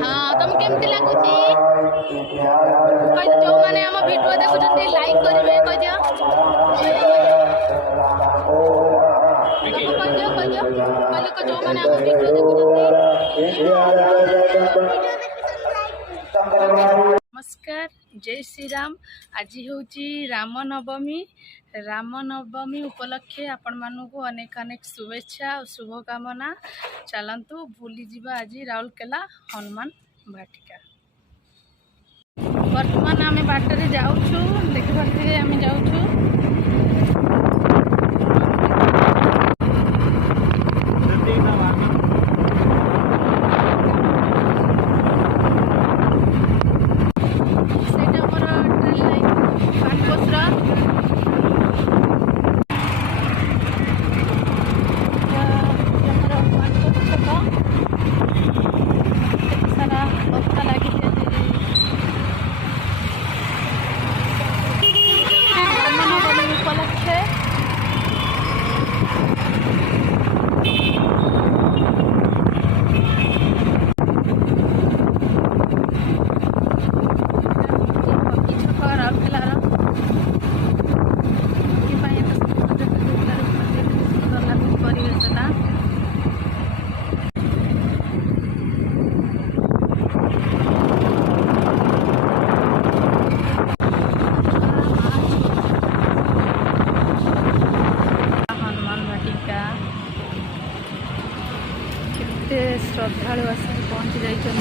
हाँ तुम केमती लगुच जो मैंने आम भिडियो देखुं लाइक करेंगे कह दियो जो मैंने आम भिडियो नमस्कार जय श्री राम। आज हूँ रामनवमी उपलक्षे आपण मानू अनेक अनेक शुभेच्छा और शुभकामना। चलतु बुली जीवा आज राउरकेला हनुमान वाटिका। वर्तमान आम बाटर जाऊँ देखिए आम जाऊँ श्रद्धालु आसिक पहुँची जाइए।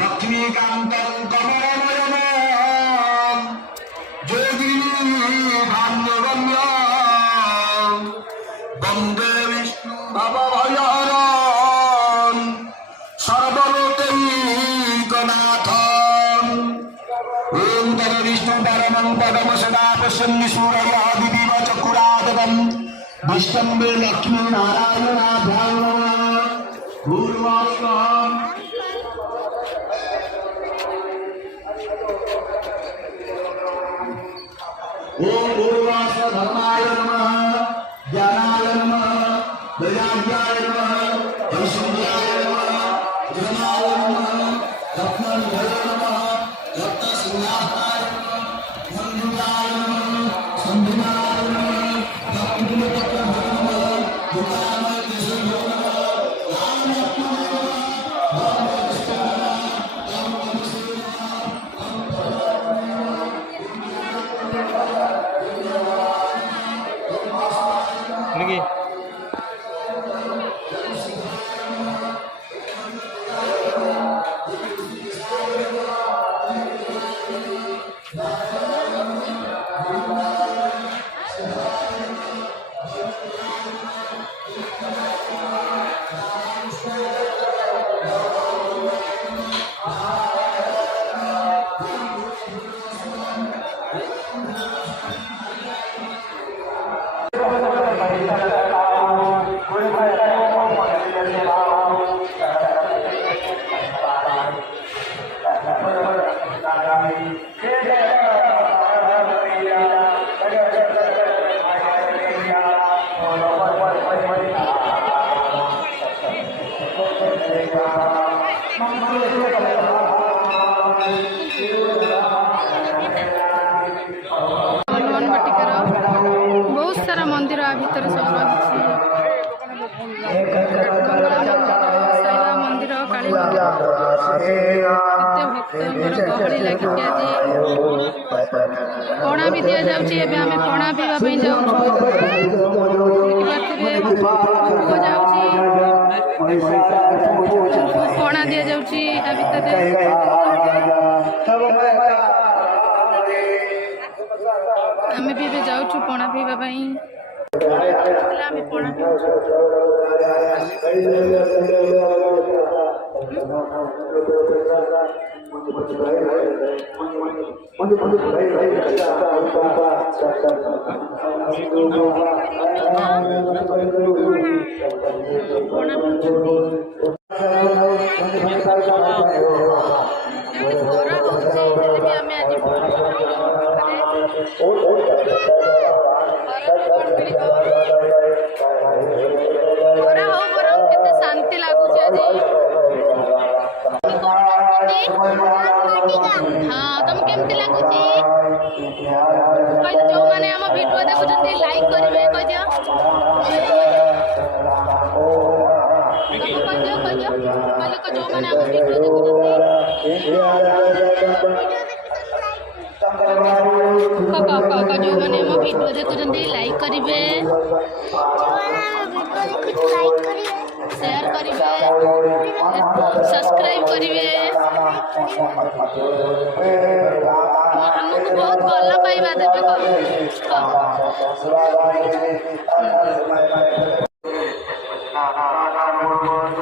लक्ष्मीकान्तं कमलनयनं जोगिनीभान्यगम्यं वन्दे विष्णु भवभयहरं सर्वलोकैकनाथं। ॐ तद्विष्णु परमं पदं सदा पश्यन्ति सूरयः दिदिव चक्षुरादतं विष्णवे लक्ष्मीनारायणाभ्यां नमः। पूर्वास्ताम् ओम पूर्वास धर्माय नमः, ज्ञानाय नमः, वैराग्याय नमः, ऐश्वर्याय नमः, धर्माय नमः, रत्नाय नमः, रत्नसिंहासनाय नमः, संयुगाय नमः, संधुनाय नमः, रत्नपुत्रपत्राय नमः, दुर्गामय देशयो नमः, हनुमान वाटिकार बहुत सारा मंदिर भितर सब रही मंदिर काली भक्तर गहली लगी आज पणा भी दि जाऊँगी। आम पणा पीवाई जाऊँ पणा दि जाऊँगी भितर आम भी जाऊँ पणा पीवा आम पणा पीऊ ପଣା ଖରା ହଉଛି ହେଲେ ବି ଆମେ ଆଜି ଖରା ହଉ ବରଂ କେତେ ଶାନ୍ତି ଲାଗୁଛି ଆଜି। ହଁ ତମକୁ କେମିତି ଲାଗୁଛି କହିଦିଅ, ଯୋଉମାନେ ଆମ ଭିଡ଼ିଓ ଦେଖୁଛନ୍ତି ଲାଇକ୍ କରିବେ କହିଦିଅ, ଯୋଉମାନେ ଆମ ଭିଡ଼ିଓ ଦେଖୁଛନ୍ତି ଯୋଉମାନେ ଆମ ଭିଡ଼ିଓ ଦେଖୁଛନ୍ତି ଲାଇକ୍ କରିବେ, ସେୟାର କରିବେ, ସବସ୍କ୍ରାଇବ୍ କରିବେ। ଆମକୁ ବହୁତ ଭଲ ପାଇବା ଦେବେ। हनुमान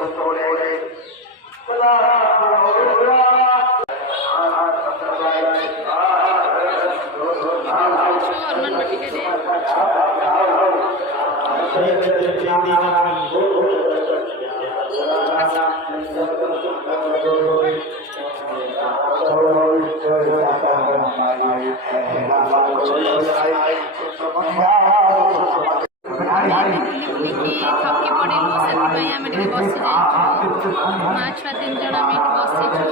बाटिका थकी पड़ू से आम टे बसी जा माँ छुआ 3 जन आम बसीचु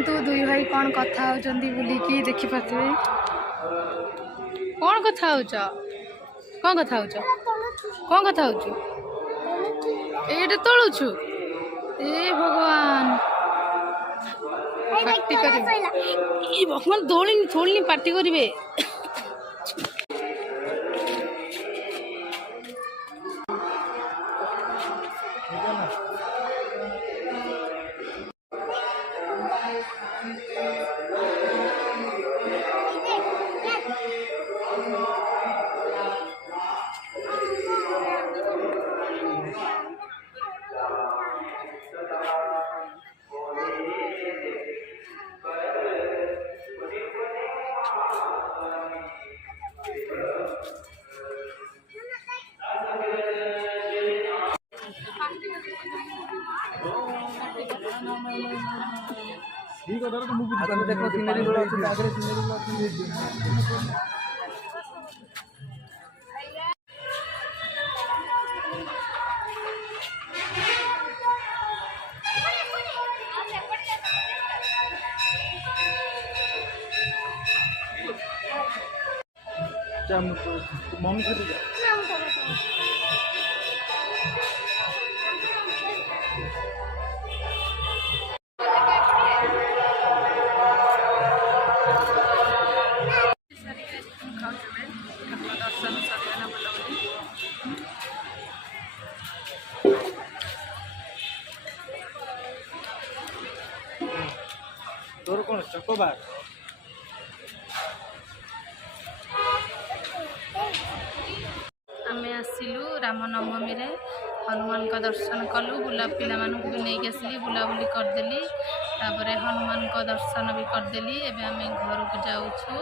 देखु दुई भाई कौन कथा होचंदी बुलिकी देखि पाथे कौन कथा होच कौन कथा होच कौन कथा होच एटे तळुछु ए भगवान पार्टी करिवे ए भगवान दोलिनी थोलिनी पार्टी करिवे ठीक है तो मुझे आगे देखो सीनरी रोड আছে आगे सीनरी रोड আছে मम्मी सहित जा दर्शन सरिगला बुलाबुली तोर कौन चकोबार आमे आसिलु रामनवमी रे हनुमान का दर्शन कलु बुला पिला मानू भी नहीं आसली बुलाबुली करदेली तापरे हनुमान का दर्शन भी करदेली एबे आमे घर को जाउछु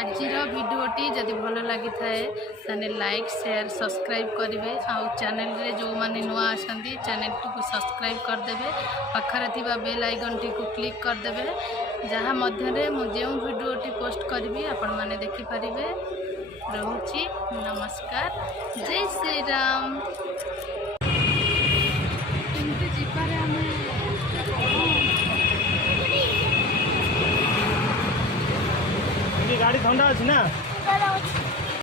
आजिर भिडियोटी जदि भल लगी थाए ताने लाइक शेयर सब्सक्राइब करेंगे आउ चैनल रे जो माने नुआ आछंती चैनल को सब्सक्राइब करदेवे पाखरे थिबा बेल आइकन टी को क्लिक करदेवे जहाँ मध्य रे मु जो भिडियोटी पोस्ट करी आपण माने देखि परिबे रहूची नमस्कार जय श्री राम किंतु जिबारे हमें गाड़ी ठंडा अच्छी ना